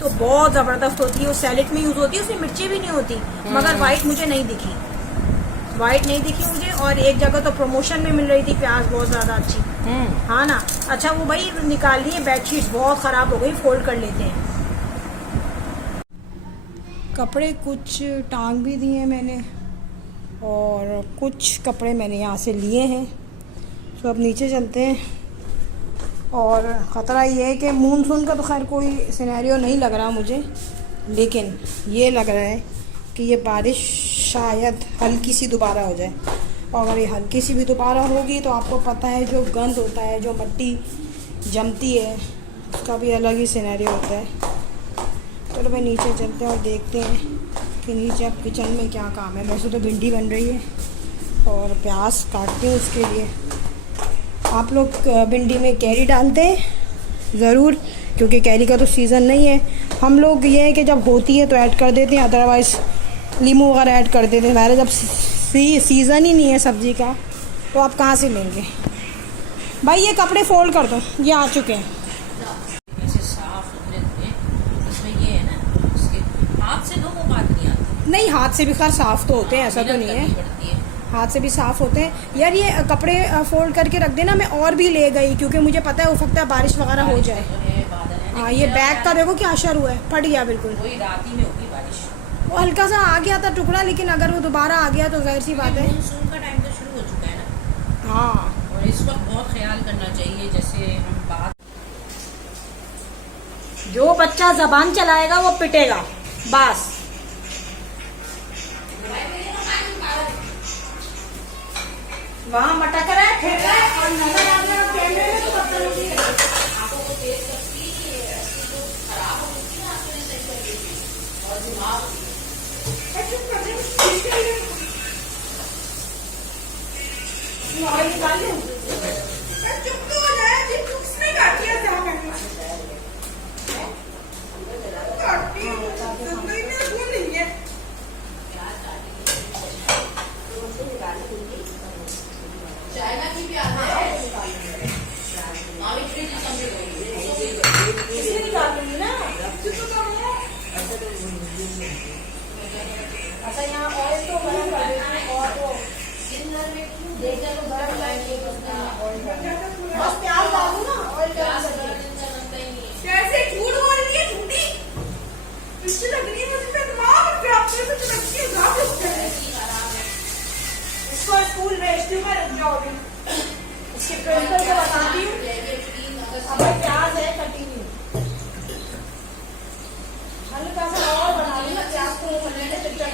तो बहुत जबरदस्त होती है, वो सैलेड में यूज होती है, उसमें मिर्ची भी नहीं होती, मगर व्हाइट मुझे नहीं दिखी, व्हाइट नहीं दिखी मुझे। और एक जगह तो प्रमोशन में मिल रही थी प्याज बहुत ज्यादा अच्छी। हाँ ना। अच्छा वो भाई निकाल लिए, बेडशीट बहुत खराब हो गई, फोल्ड कर लेते हैं। कपड़े कुछ टांग भी दिए मैंने और कुछ कपड़े मैंने यहाँ से लिए हैं। तो अब नीचे चलते हैं। और ख़तरा ये है कि मानसून का तो खैर कोई सिनेरियो नहीं लग रहा मुझे, लेकिन ये लग रहा है कि ये बारिश शायद हल्की सी दोबारा हो जाए। और अगर ये हल्की सी भी दोबारा होगी तो आपको पता है जो गंद होता है, जो मिट्टी जमती है, उसका भी अलग ही सिनेरियो होता है। चलो भाई नीचे चलते हैं और देखते हैं कि नीचे अब किचन में क्या काम है। वैसे तो भिंडी बन रही है और प्याज काटती हूँ उसके लिए। आप लोग भिंडी में कैरी डालते हैं ज़रूर, क्योंकि कैरी का तो सीज़न नहीं है। हम लोग ये है कि जब होती है तो ऐड कर देते हैं, अदरवाइज़ नींबू वगैरह ऐड कर देते हैं। हमारे जब सीज़न ही नहीं है सब्ज़ी का तो आप कहाँ से लेंगे। भाई ये कपड़े फोल्ड कर दो, ये आ चुके हैं। नहीं हाथ से भी खैर साफ़ तो होते हैं, ऐसा तो नहीं है, हाथ से भी साफ़ होते हैं। यार ये कपड़े फोल्ड करके रख देना, मैं और भी ले गई क्योंकि मुझे पता है हो सकता है बारिश वगैरह हो जाए। हाँ ये बैग का देखो क्या असर हुआ है, फट गया बिल्कुल। वही रात ही में होगी बारिश, वो हल्का सा आ गया था टुकड़ा, लेकिन अगर वो दोबारा आ गया तो जाहिर सी बात है। मानसून का टाइम तो शुरू हो चुका है ना। हाँ और इस वक्त बहुत ख्याल करना चाहिए। जैसे हम बात, जो बच्चा जबान चलाएगा वो पिटेगा बस। वहाँ मटक रहा है, फेंक रहा है और नजर आ रहा है कैमरे में तो बदतमीजी है। आंखों को तेज करती है, ऐसी जो खराब होती है ना आंखों ने सही कर देती है। और दिमाग चुप तो हो जाए, जिन चुप्स नहीं काटी है क्या करना काटी नहीं मैं वो नहीं है। चाइना की भी आता है। इसमें निकाल दूंगी ना। अच्छा यहाँ ऑयल तो गरम कर देती हूँ और वो देखा तो गरम लाएंगे बस प्याज डाल दूँ ना, ऑयल कैसे झूठ बोल रही है, झूठी इससे लग रही है मुझे दिमाग पे आपसे तो लगती है गाँव लगता है। इसको स्कूल भेजती हूँ मैं, रुक जाओ अभी इसके प्रिंसिपल को बताती हूँ। अब प्याज है कटी हुई, हल्का सा और बना ली ना प्याज को,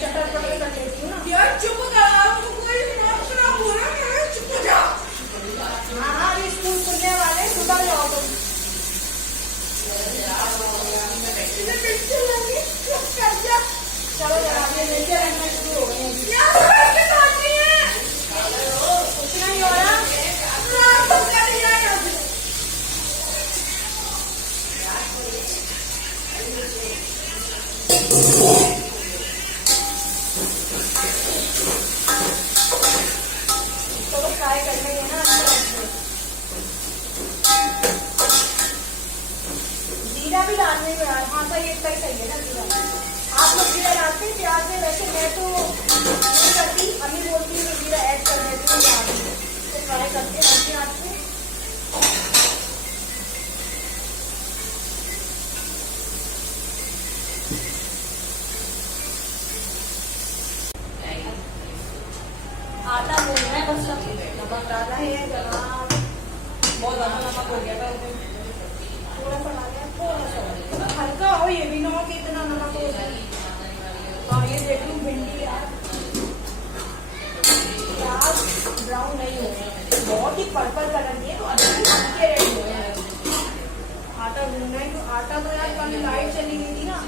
चटर पटर कर लेती हूँ ना। यार चुप कर, कोई दिमाग खराब हो रहा है, चुप हो जा। हाँ हाँ अभी स्कूल खुलने वाले, सुधर जाओ तुम। चलो जरा अपने नीचे रहना शुरू हो गए। कुछ नहीं हो रहा, चलो फ्राई कर लेंगे ना। जीरा भी डालने को यार, हाँ सही इतना ही सही है ना जीरा। आप लोग जीरा डालते हैं प्याज में, वैसे मैं तो नहीं करती, अम्मी बोलती है कि जीरा ऐड कर देती हूँ प्याज में, तो फ्राई करते हैं अच्छी आंच पे। आटा बोल रहा है बस, नमक डाला है जनाब, बहुत ज़्यादा नमक हो गया था उसमें, थोड़ा सा डाल दिया, थोड़ा सा हल्का हो, ये भी ना हो कि इतना नमक हो जाए। हाँ ये देख लूँ भिंडी यार, प्याज ब्राउन नहीं हो रहा, बहुत ही पर्पल कलर दिए तो अच्छे हल्के रेड हो रहे हैं। आटा भूनना है, तो आटा तो यार कल लाइट चली गई थी ना,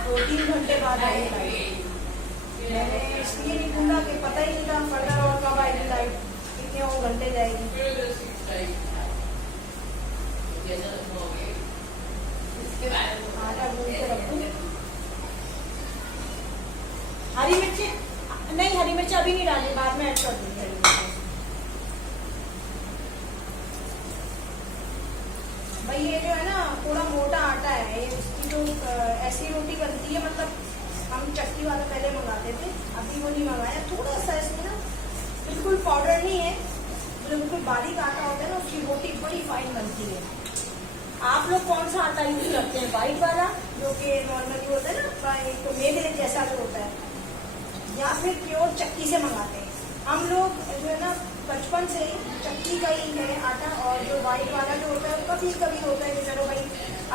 2-3 घंटे बाद आई लाइट। मैंने इसलिए नहीं भूला कि पता ही नहीं था फर्दर और कब आएगी लाइट, कितने और घंटे जाएगी। आटा भून के रखूँ। हरी मिर्ची नहीं, हरी मिर्ची अभी नहीं डाली, बाद में ऐड कर दूँगी हरी मिर्ची। भाई ये जो है ना थोड़ा मोटा आटा है, ये ऐसी रोटी बनती है, मतलब हम चक्की वाला पहले मंगाते थे, अभी वो नहीं मंगाया। थोड़ा सा इसमें ना बिल्कुल पाउडर नहीं है, बिल्कुल बारीक आटा होता है ना, उसकी रोटी बड़ी फाइन बनती है। आप लोग कौन सा आटा यूज करते हैं? वाइट वाला जो कि नॉर्मली होता है ना, तो मेरे जैसा जो होता है, या फिर प्योर चक्की से मंगाते हैं। हम लोग जो है ना बचपन से ही चक्की का ही है आटा, और जो वाइट वाला जो होता है कभी कभी होता है कि चलो भाई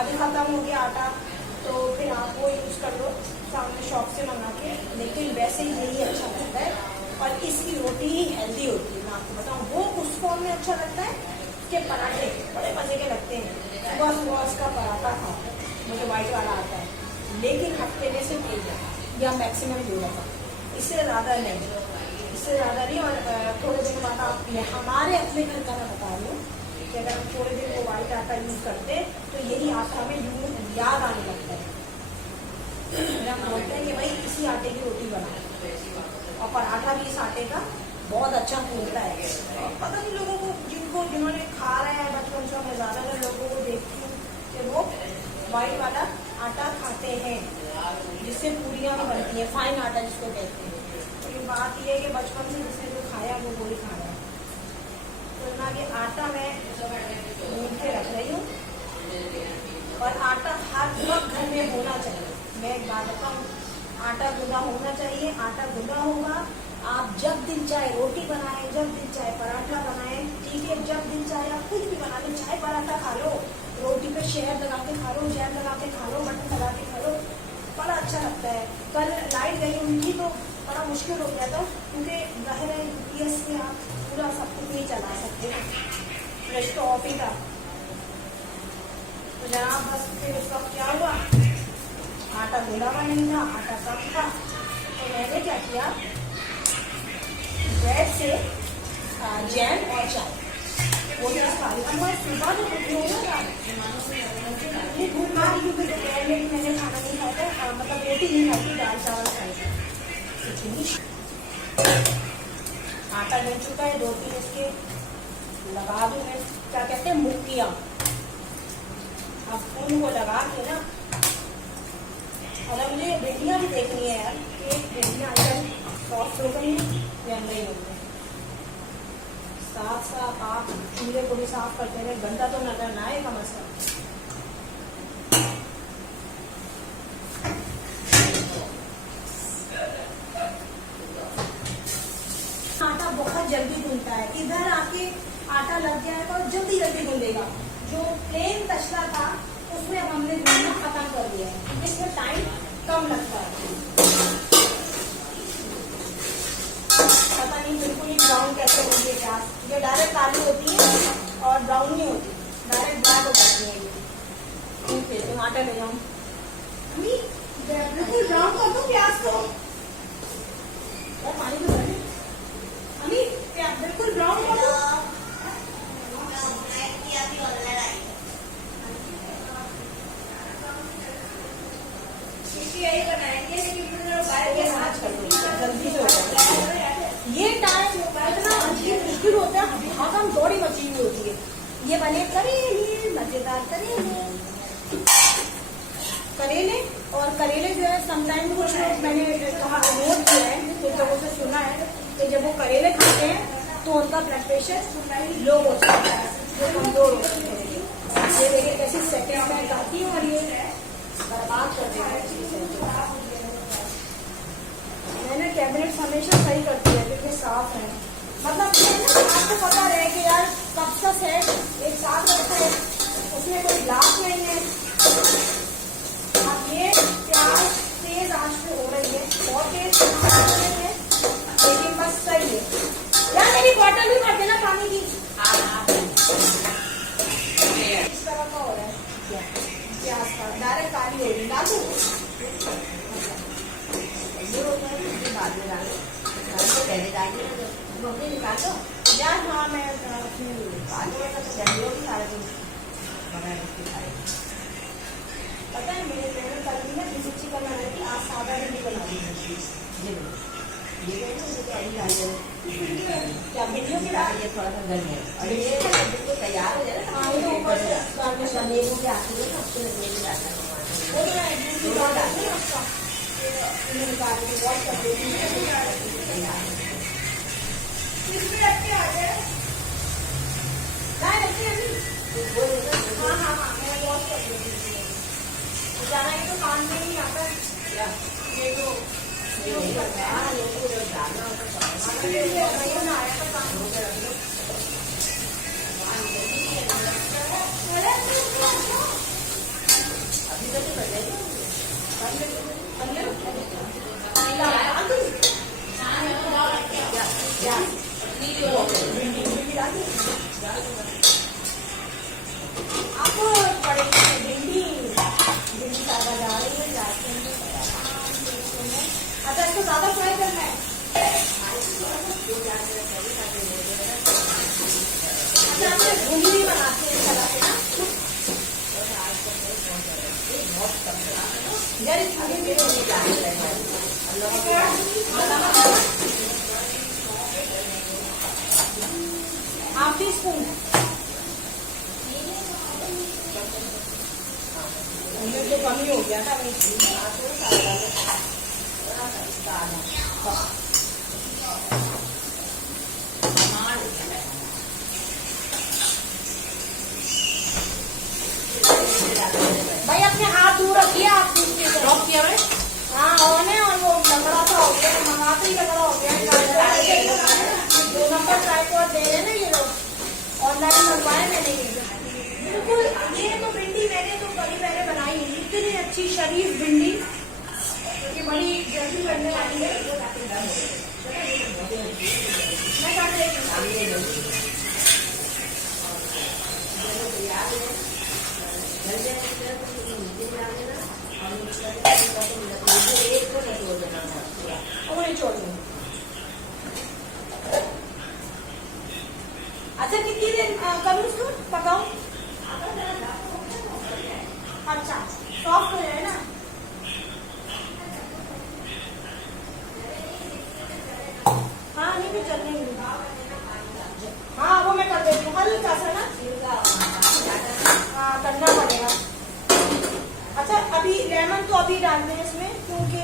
अभी ख़त्म हो गया आटा तो फिर आप वो यूज़ कर लो सामने शॉप से मंगा के, लेकिन वैसे ही यही अच्छा लगता है। और इसकी रोटी ही हेल्दी होती है, मैं आपको बताऊँ। वो उस फॉर्म में अच्छा लगता है कि पराठे बड़े मज़े के लगते हैं। सुबह सुबह उसका पराठा खाओ, मुझे वाइट वाला आता है, लेकिन हफ्ते में से 1 या मैक्सिमम 2 दफ़ा, इससे ज़्यादा नहीं, इससे ज़्यादा नहीं। और थोड़े दिन बाद आप हमारे अपने घर का मैं बता रही हूँ कि अगर हम थोड़े दिन वो वाइट आटा यूज़ करते हैं तो यही आटा हमें याद आने लगता है। हम बोलते हैं कि भाई इसी आटे की रोटी बनाओ, और पराठा भी इस आटे का बहुत अच्छा फूलता है। पता नहीं लोगों को जिन्होंने खा रहे हैं बचपन से, मैं ज़्यादातर लोगों को देखती हूँ कि वो वाइट वाला आटा खाते हैं, जिससे पूरियाँ भी बनती हैं, फाइन आटा जिसको कहते हैं। तो ये बात ये है कि बचपन से जिसने जो खाया वो वही खा रहा है। तो ना कि आटा मैं ढूंढ के रख रही हूँ, और आटा हर वक्त घर में होना चाहिए। मैं एक बात बताऊँ, आटा गूंदा होना चाहिए। आटा गूंदा होगा, आप जब दिन चाहे रोटी बनाएं, जब दिन चाहे पराठा बनाएं, ठीक है, जब दिन चाहे आप कुछ भी बना लें, चाहे पराठा खा लो, रोटी पे शहद लगा के खा लो, जैम लगा के खा लो, बटर लगा के खा लो, बड़ा अच्छा लगता है। कल लाइट गई हुई थी तो बड़ा मुश्किल हो गया था, क्योंकि जाहिर है यूपीएस से आप पूरा सब कुछ नहीं चला सकते, फ्रिज तो ऑफ ही था। तो जनाब बस फिर उस वक्त क्या हुआ, आटा गूंदा हुआ नहीं था, आटा कम था, तो मैंने क्या किया, ब्रेड से जैम और चाय वो चीज़ खा ली। सुबह तो कुछ नहीं होगा, ये भूख मारी क्योंकि दोपहर में भी मैंने खाना नहीं खाया था, मतलब रोटी नहीं खाई थी, दाल चावल खाई थी। आटा बन चुका है, 2-3 इसके लगा दूँ मैं, क्या कहते हैं, मुक्कियाँ। अब उनको लगा के ना, और मुझे भिंडियाँ भी देखनी है यार, एक भिंडियाँ अंदर सॉफ्ट हो गई या नहीं हो गई। साथ साथ आप चूल्हे को भी साफ करते रहे, गंदा तो नजर ना आए कम से कम। आटा बहुत जल्दी गूंदता है, इधर आके आटा लग जाएगा और जल्दी जल्दी गूंदेगा। जो प्लेन तसला था उसमें हमने गूंदना खत्म कर दिया है, इसमें टाइम कम लगता है। पता नहीं बिल्कुल ही ब्राउन कैसे होती है प्याज, ये डायरेक्ट काली होती है और ब्राउन नहीं होती, डायरेक्ट ब्लैक हो जाती है ये। ठीक है, टमाटर ले जाऊँ, बिल्कुल ब्राउन कर दो प्याज को, और पानी भी भर अमी प्याज बिल्कुल ब्राउन कर दो। यही बनाएंगे, जल्दी से हो जाएगा। ये टाइम इतना अजीब मुश्किल होता है, भागम दौड़ी मची हुई होती है। ये बने करेले, मजेदार करेले, और करेले जो है समटाइम कुछ लोग मैंने कहा नोट किया है, कुछ लोगों से सुना है कि जब वो करेले खाते हैं तो उनका ब्लड प्रेशर लो हो जाता है, वो कमजोर हो जाते हैं। ये देखिए कैसी सेकेंड में गाती है, और ये बर्बाद कर देगा चीज़। मैंने कैबिनेट हमेशा सही करती है क्योंकि साफ है, मतलब आपको पता रहे कि यार कब का सेट एक साथ रखा है, उसमें कोई ग्लास नहीं है। अब ये प्याज तेज आंच पे हो रही है, बहुत तेज नहीं है, लेकिन बस सही है। यार मेरी बॉटल भी भर देना पानी की। इस तरह का हो रहा है प्याज का, डायरेक्ट काली हो रही, डाल बाद में डालो, पहले डालिए मम्मी निकाल दो यार। हाँ मैं अपनी पानी का तो जल्दी होगी सारे दिन पता है। मेरे पेरेंट कल भी ना किसी चीज़ का बना रही थी, आज सादा भी बना दी ये क्या भिंडियों की दाल, ये थोड़ा सा गर्म है और ये बिल्कुल तैयार हो जाए ना, ऊपर से नींबू के आती है ना, उसको लगने भी जाता है। इसका ये निकाल के वॉश कर देती हूँ। इसमें रख के आ जाए हाँ हाँ हाँ मैं वॉश कर देती हूँ। ज़्यादा ये तो काम में नहीं आता ये तो करता है अभी तो नहीं आपको भिंडी ज़्यादा जा रही है जाते हैं। अच्छा इसको ज़्यादा फ्राई करना है। अच्छा आपने भिंडी भी बनाते हैं तरह से ना हाफ टी स्पून तो कम ही हो गया था भाई अपने हाथ दूर रखिए आप ड्रॉप किया है। हाँ ऑन है और वो लकड़ा सा हो गया मंगाते ही लकड़ा हो गया। 2 नंबर ट्राइपॉड दे रहे हैं ना ये लोग ऑनलाइन मंगवाए मैंने बिल्कुल। ये तो भिंडी मैंने तो कभी पहले बनाई नहीं इतनी अच्छी शरीफ भिंडी ये बड़ी जल्दी बनने वाली है। मैं काट देती हूँ। अच्छा कितनी देर करूँ इसको पकाऊं? अच्छा सॉफ्ट हो जाए ना। हाँ नहीं भी चलने हाँ वो मैं कर देती हूँ हल्का सा ना। हाँ करना पड़ेगा। अच्छा अभी लेमन तो अभी डालते हैं इसमें क्योंकि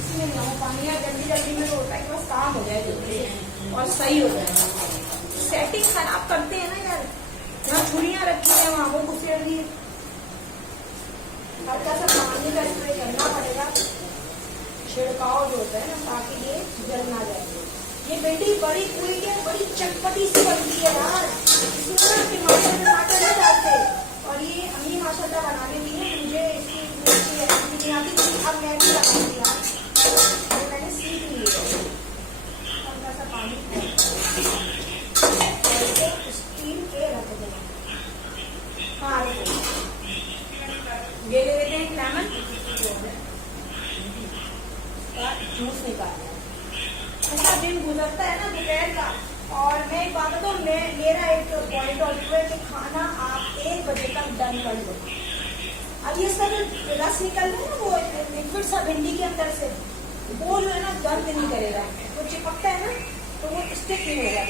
इसमें नहीं हो पानी है जल्दी जल्दी में तो होता है कि बस काम हो जाए जल्दी और सही हो जाए। सेटिंग खराब करते हैं ना यार जहाँ छुरियाँ रखी हैं वहाँ वो घुसेड़ दी। हल्का सा पानी का स्प्रे करना पड़ेगा छिड़काव जो होता है ना ताकि ये जल ना जाए। ये भिंडी बड़ी पूरी है बड़ी चटपटी सी बनती है यार। इसमें ना टमाटर टमाटर नहीं डालते और ये अम्मी माशाल्लाह बनाने दी है मुझे इसकी रेसिपी नहीं आती थी अब मैं भी बनाती हूँ ये मैंने सीख ली है। हल्का सा पानी स्टीम के रख देना। हाँ ये ले लेते हैं लेमन का जूस निकालना। ऐसा दिन गुजरता है ना दोपहर का और मैं एक बात बताऊँ मेरा एक पॉइंट ऑफ व्यू है कि खाना आप 1 बजे तक डन कर लो। अब ये सब रस निकल रहा है ना वो लिक्विड सा भिंडी के अंदर से वो जो है ना दर्द नहीं करेगा वो चिपकता है ना तो वो स्टिक नहीं होगा।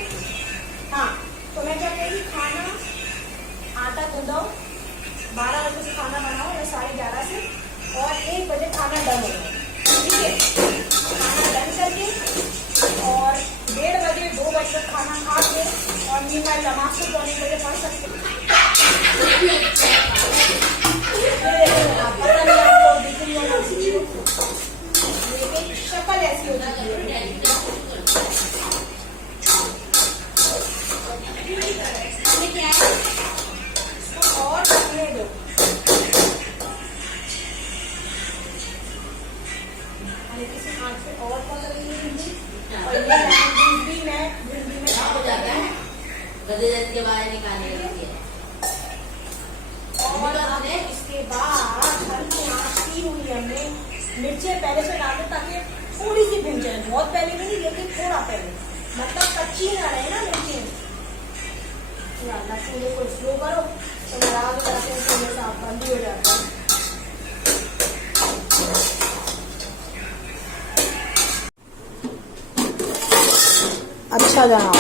हाँ तो मैं क्या कह रही खाना आटा गूंदाओ 12 बजे से खाना बनाओ या 11:30 से और 1 बजे खाना डन हो जाए। ठीक है खाना डन करके और 1:30 बजे 2 बजे तक खाना खा के और मीनवाइल नमाज को 2 बजे पढ़ सकते हैं। पता नहीं आपको दिखनी होगी लेकिन शक्ल ऐसी होती है। और रखने दो किसी हाथ से और पकड़ ली और ये भी मैं भिंडी में हो जाता है बदले के बाहर निकालने लगती है। और हमने इसके बाद हल्की आंच की हुई हमने मिर्चें पहले से डालते ताकि थोड़ी सी भुन जाए बहुत पहले भी नहीं लेकिन थोड़ा पहले मतलब कच्ची ना रहे ना मिर्चें। चूल्हे को स्लो करो तो नाराज हो जाते हैं चूल्हे से आप बंद हो जाते हैं। अच्छा जनाब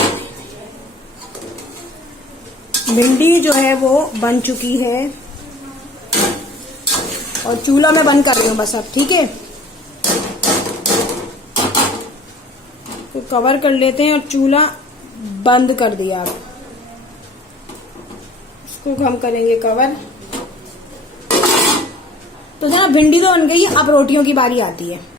भिंडी जो है वो बन चुकी है और चूल्हा मैं बंद कर रही हूँ बस अब, ठीक है। तो कवर कर लेते हैं और चूल्हा बंद कर दिया। अब इसको हम करेंगे कवर। तो जनाब भिंडी तो बन गई, अब रोटियों की बारी आती है।